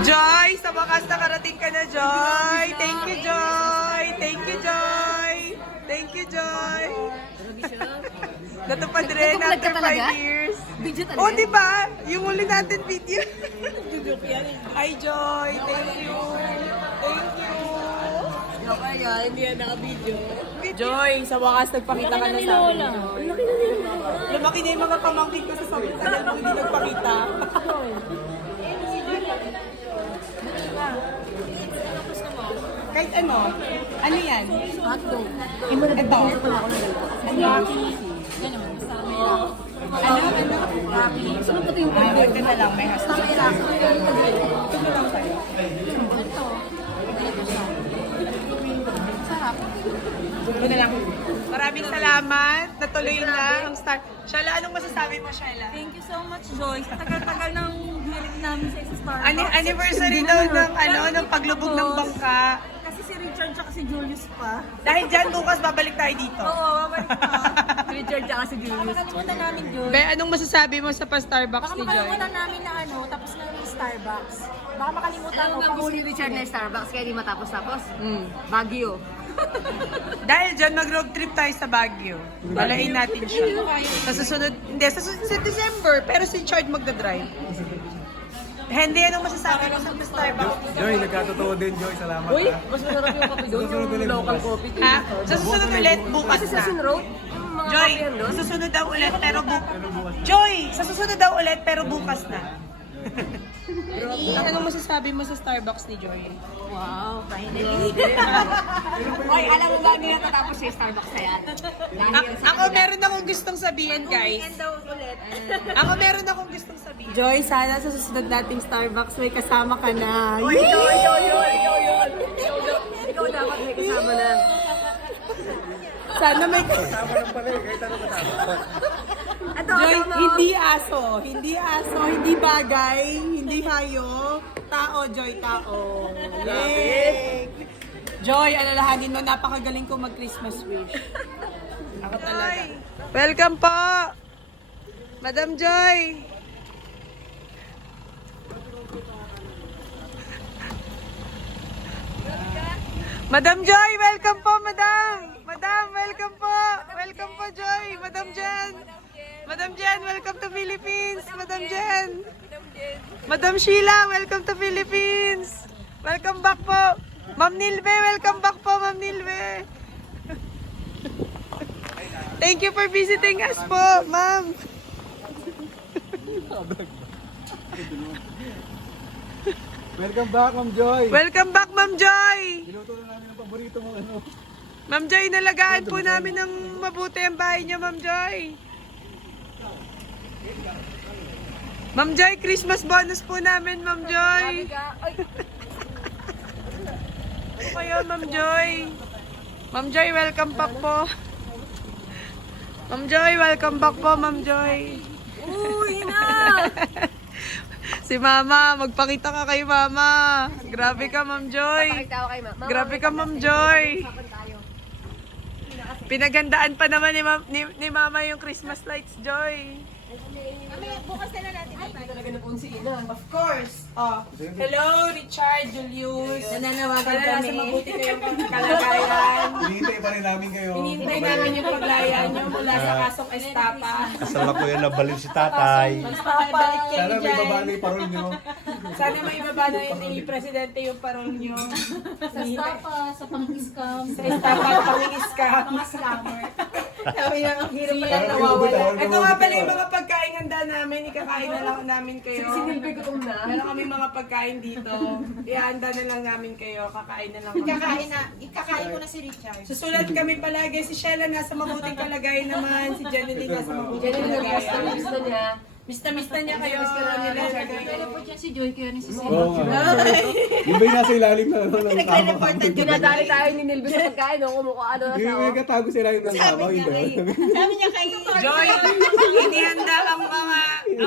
Joy, sa wakas nakarating ka na, Joy. Thank you, Joy. Thank you, Joy. Thank you, Joy. Natupad rin after 5 years. Video talaga? Oh, di ba? Yung huli natin video. Hi, Joy. Thank you. Thank you. Kaya, hindi yan naka-video. Joy, sa wakas nagpakita ka na sa amin. Laki na nila. Lumaki na yung mga pamangkin ko sa sobrang tagal mo hindi nagpakita. Kahit ano? Ano yan? Hotdog. Ito. Rocky. Yan naman, kasama yan. Ano? Rocky. Sunod ko yung Ay, ito na lang. May hasta. Kasama yung Rocky. Ito na lang sa'yo. Ito. Ito siya. Sarap. Ito na lang. Maraming salamat. Natuloy na ang start. Shayla, anong masasabi mo, Shayla? Thank you so much, Joy. Sa tagal-tagal ng hirit namin sa isa Starbucks. Anniversary daw ng paglubog ng bangka. Kasi si Richard tsaka si Julius pa. Dahil dyan, bukas babalik tayo dito. Oo, babalik pa. Si Richard tsaka si Julius. Baka makalimutan namin, Joy. Be, anong masasabi mo sa pa-Starbucks Baka ni Joy? makalimutan namin na tapos na yung Starbucks. Baka makalimutan Alam mo nga po ni Richard na Starbucks kaya di matapos-tapos? Baguio. Dahil dyan, mag-road trip tayo sa Baguio. Balain natin siya. Sa susunod, hindi, sa December, pero si Chard magdadrive. Hindi, anong masasabi mo sa Starbucks? Joy, nagkatotoo din, Joy. Salamat. Uy, ha. mas masarap yung kape doon, Susunod ulit yung local bukas. coffee. Ha? Sa susunod ulit, bukas Kasi sa na. Sunroad, yung mga Joy, kape yan doon. sa susunod daw ulit, pero Joy, sa susunod daw ulit, pero bukas na. Anong masasabi mo sa Starbucks ni Joy? Wow, finally. Uy, alam mo ba hindi natatapos yung Starbucks na yan? Dahil sa Ako meron akong gustong sabihin, guys. Ako meron akong gustong sabihin. Joy, sana sa susunod nating Starbucks may kasama ka na. Uy, ikaw yun. Ikaw dapat may kasama na. Sana may Kasama lang pala eh. Kahit ano kasama. Ito, Joy, kasama. hindi aso, hindi bagay, hindi hayo. Tao, Joy, tao. Yay! Joy, alalahanin mo, napakagaling ko mag-Christmas wish. Ako talaga. Welcome po! Madam Joy! Madam Joy, welcome po, Madam! Madam, welcome po! Welcome po, Joy! Madam Jen! Madam Jen, welcome to Philippines! Madam Jen! Madam Sheila, welcome to Philippines! Welcome back po! Ma'am Nilve, welcome back po, Ma'am Nilve! Thank you for visiting us po, Ma'am! Welcome back, Ma'am Joy. Welcome back, Ma'am Joy! Niluto na namin ang paborito mong ano. Ma'am Joy, nalagaan po namin ng mabuti ang bahay niyo, Ma'am Joy. Ma'am Joy, Christmas bonus po namin, Ma'am Joy. Ano kayo, Ma'am Joy? Ma'am Joy, welcome back po. Ma'am Joy, welcome back po, Ma'am Joy. Uy, na! Si Mama, magpakita ka kay Mama. Grabe ka, Ma'am Joy. Pakita ako kay Mama. Grabe ka, Ma'am Joy. Pinagandaan pa naman ni Mama yung Christmas lights, Joy. Bukas na natin. Talaga na punsi na. Of course. Oh. Hello, Richard, Julius. Nananawagan Para kami. nasa mabuti kayong kalagayan. Hinihintay pa rin namin kayo. Hinihintay namin yung paglaya nyo mula sa kasong estapa. Kasama ko yan nabalin si tatay. Magpapabalik kayo Sana may dyan. babali parol nyo. Sana may ibaba na yun ni Presidente yung parol nyo. Sa stapa, sa pang-scam. Sa estapa at pang-scam. Scammer. Sabi na, ang hirap pala Parang nawawala. pinagbubutan, Ito nga pala yung mga pagkain handa namin. Ikakain na lang namin kayo. Sinilbi ko itong na. Meron kami mga pagkain dito. Ihanda na lang namin kayo. Kakain na lang kami. Ikakain ko na si Richard. Susulat kami palagi. Si Shella nasa mabuting kalagayan naman. Si Jenny nasa mabuting Yan yung kalagayan. gusto niya. Mista-mista niya kayo. Nilalagay. Pero po dyan si Joy, kaya si Sir. Oo nga. Yung ba yung nasa ilalim na ano ng tama? Dinadali tayo ni Nilby sa pagkain, no? Kumukuha ano na siya, Yung may katago sa ilalim ng tama. Sabi niya kay Joy, inihanda ang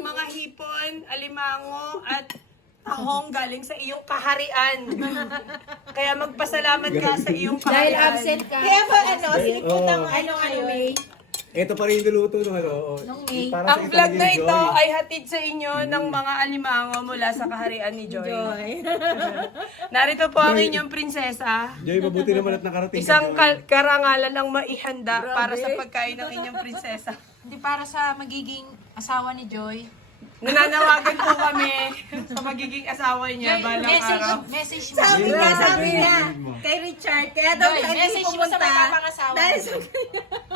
mga hipon, alimango, at tahong galing sa iyong kaharian. Kaya magpasalamat ka sa iyong kaharian. Dahil absent ka. Kaya ba si Iputang Oo. ano May? Ito pa rin yung niluto no, ano. Para sa Ang vlog na ni ito Joy. ay hatid sa inyo ng mga alimango mula sa kaharian ni Joy. Narito po ang inyong prinsesa. Joy, mabuti naman at nakarating Isang ka, Joy. karangalan ang maihanda para sa pagkain ng inyong prinsesa. Hindi para sa magiging asawa ni Joy. Nananawagan po kami sa magiging asawa niya balang araw. Message mo. Sabi niya kay Richard, kaya daw Joy, siya hindi message mo sa pumunta. mga pangasawa. Dahil sa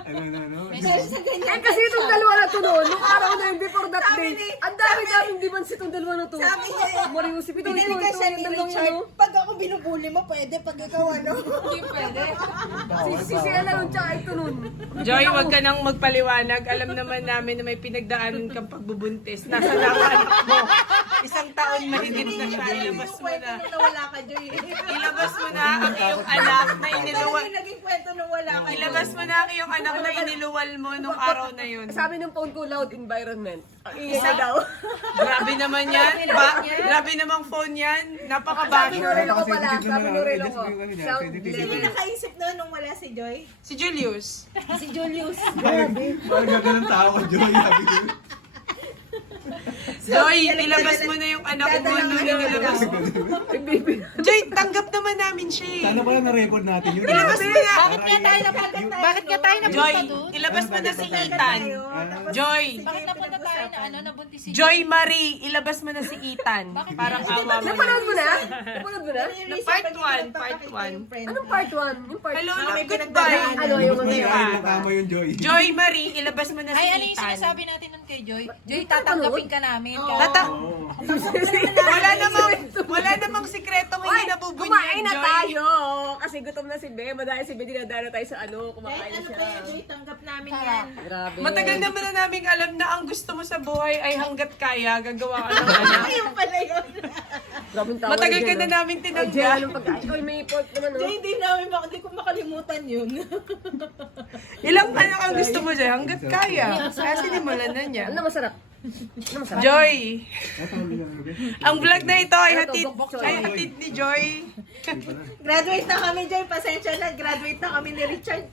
Ano? ganyan. Kasi itong dalawa na to noon, nung araw na yun before that day, ang dami-daming demands itong dalawa na to. Sabi niya, Mariusip, ito, binili ka siya ni yung dalawang Richard. ano. Pag ako binubuli mo, pwede. Pag ikaw ano. Hindi pwede. Si Siela nun, tsaka ito nun. Joy, huwag ka nang magpaliwanag. Alam naman namin na may pinagdaanan kang pagbubuntis. Nasa lawan mo. Isang taon mahigit na siya. Ilabas mo na. Na wala ka, Joy. Ilabas mo na ang iyong anak na iniluwal. Ano yung naging kwento nung wala ka? Ilabas mo na ang iyong anak na iniluwal mo nung araw na yun. Sabi ng phone ko, loud environment. Ang ingay na daw. Grabe naman yan. Grabe namang phone yan. Sabi Napaka-basher. Lorelo ko pala, sabi Lorelo ko. Sound Sino delay. nakaisip noon nung wala si Joy? Si Julius. Si Julius. Parang ganda ng tao, Joy. Sabi ko. Joy, ilabas mo na yung anak mo nung inilabas mo. Joy, tanggap naman namin siya eh. Sana pala na-record natin yun. Ilabas mo na. Bakit nga tayo napunta Joy, doon? ilabas mo na si Ethan. Joy. Bakit napunta tayo na ano, nabuntis si Joy Marie, ilabas mo na si Ethan. Parang awa mo. Napanood mo na? Napanood mo na? Part 1, part 1. Anong part 1? Yung part Hello, 1? love, goodbye. Ano yung mga Hindi yun? kayo nakama yung Joy. Joy Marie, ilabas mo na si Ay, ano yung Ethan. sinasabi natin nun kay Joy? Joy, tatanggapin ka namin. Wala namang sikretong hindi Kumain nabubunyan, na Joy. tayo! Kasi gutom na si Be. Madahil si Be, dinadala tayo sa ano, kumakain na Ano siya. ba yan, Joy? Tanggap namin yan. Grabe. Matagal naman na namin alam na ang gusto mo sa buhay ay hanggat kaya, gagawa ka ng anak. Ayun pala yun. Grabe yung tawa Matagal ni ka Jen, na no? naming Ay, Jen, tinanggap. anong pagkain? Oy, may pork naman, no? Joy, hindi ko makalimutan yun. Ilang anak ang gusto mo dyan? Hanggat kaya. Kaya sinimulan na niya. Ano masarap? Ano masarap? Joy! Ang vlog na ito ay Ano to, hatid, bok-bok ay Joy. hatid ni Joy. Graduate na kami, Joy. Pasensya na. Graduate na kami ni Richard.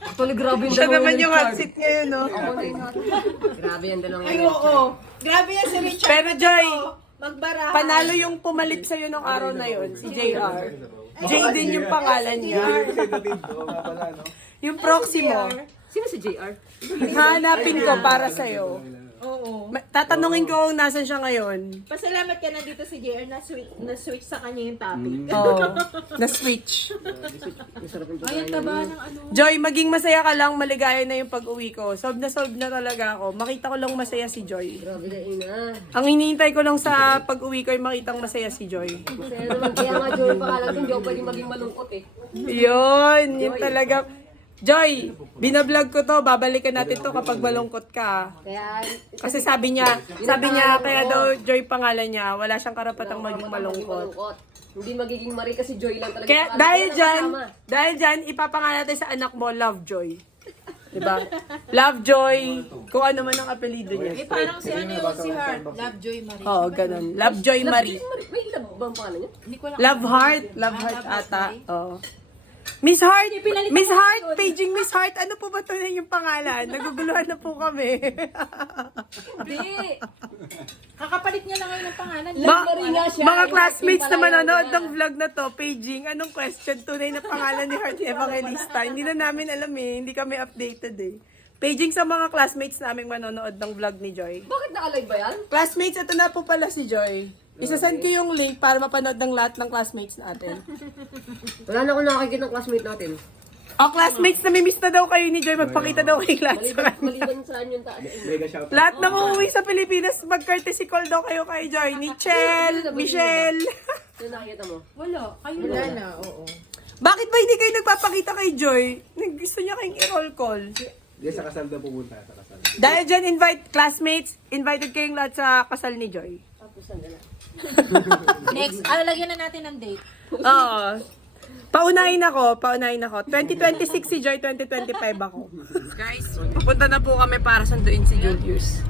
Actually, grabe yung Siya dalawa naman ni yung hot Richard. seat ngayon, no? Ako na yung hot seat. Grabe yung dalawang Ay, ni Richard. oo. Grabe yan si Richard. Pero Joy, Magbarahan. panalo yung pumalit sa'yo nung araw na yun, si JR. J din yung pangalan niya. Yung proxy mo. Sino si JR? Hanapin ko para sa'yo. Oo. Tatanungin ko kung nasan siya ngayon. Pasalamat ka na dito si JR na switch sa kanya yung topic. Oo, na-switch. Ay, ang taba ng ano. Joy, maging masaya ka lang, maligaya na yung pag-uwi ko. Solve na talaga ako. Makita ko lang masaya si Joy. Grabe na ina. Ang hinihintay ko lang sa pag-uwi ko ay makitang masaya si Joy. Kasi naman, kaya nga Joy pa lang, hindi ako pwedeng maging malungkot eh. Yun talaga. Joy, binablog ko to, babalikan natin to kapag malungkot ka. Kaya, Kasi sabi niya, kaya daw Joy pangalan niya, wala siyang karapatang maging malungkot. Hindi magiging Marie kasi Joy lang talaga. Kaya Paano dahil dyan, ipapangalan natin sa anak mo, Lovejoy. Diba? Lovejoy, kung ano man ang apelido niya. Eh, parang si ano yun, si Heart. Lovejoy Marie. Oo, ganun. Lovejoy Marie. May ilan ba ang pangalan niya? Hindi ko lang. Love Heart ata. Oo. Miss Heart, paging Miss Heart, ano po ba ito na yung pangalan? Naguguluhan na po kami. Hindi. Kakapalit niya lang ngayon ng pangalan. Mga classmates na manonood ng vlog na to, paging, anong question? Tunay na pangalan ni Heart Evangelista. Hindi na namin alam eh, hindi kami updated eh. Paging sa mga classmates naming manonood ng vlog ni Joy. Bakit naka-live ba yan? Classmates, ito na po pala si Joy. Isasend ko yung link para mapanood ng lahat ng classmates natin. Wala na akong nakakikita ng classmate natin. Classmates, namimiss na daw kayo ni Joy. Magpakita daw kay class. Maliban saan yung taas. Mega shout out. Lahat na uuwi sa Pilipinas, mag-courtesy call daw kayo kay Joy. Ni Chel, Michelle. Sino nakikita mo? Wala. Kayo Wala lang. na, oo. Bakit ba hindi kayo nagpapakita kay Joy? Gusto niya kayong i-roll call. Hindi, sa kasal daw pupunta. Sa kasal. Dahil dyan, classmates, invited kayong lahat sa kasal ni Joy. Next, lagyan na natin ng date. Oo. Paunahin ako. 2026 si Joy, 2025 ako. Guys, papunta na po kami para sunduin si Julius.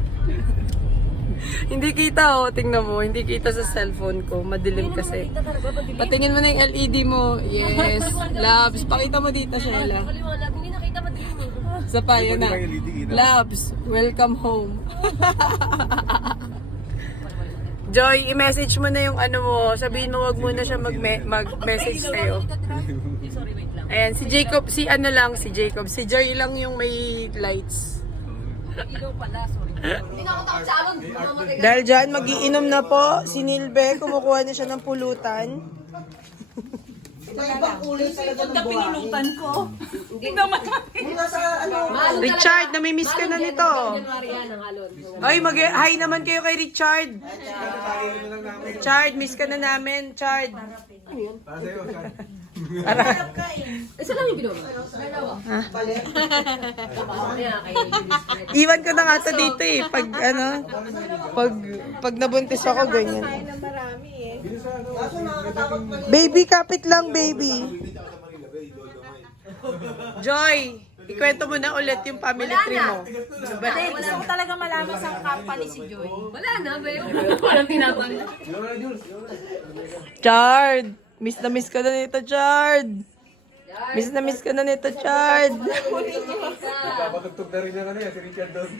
Hindi kita tingnan mo. Hindi kita sa cellphone ko. Madilim kasi. Patingin mo na yung LED mo. Yes. Labs. Pakita mo dito, Shella. Kaliwanag, hindi nakita ba din mo? Sa payo na. Labs, welcome home. Joy, i-message mo na yung ano mo. Sabihin mo wag muna siya mag-message sa'yo. Ayan, si Jacob, si Jacob. Si Joy lang yung may lights. Dahil dyan, magiinom na po. Si Nilbe, kumukuha na siya ng pulutan. Pinulutan ko. Richard, namimiss ka na nito. Ay, hi naman kayo kay Richard. Richard, miss ka na namin, Richard. Isa lang yung ginawa. Iwan ko na nga to dito eh. Pag nabuntis ako, ganyan. Baby, kapit lang, baby. Joy, ikwento mo na ulit yung family tree mo. Kasi gusto ko talaga malaman sa company si Joy. Wala na, babe. Walang tinatanggap. Chard, miss na miss ka na nito, Chard. Miss na miss ka na nito, Chard. Papatugtog na rin yung ano yan, si Richard doon.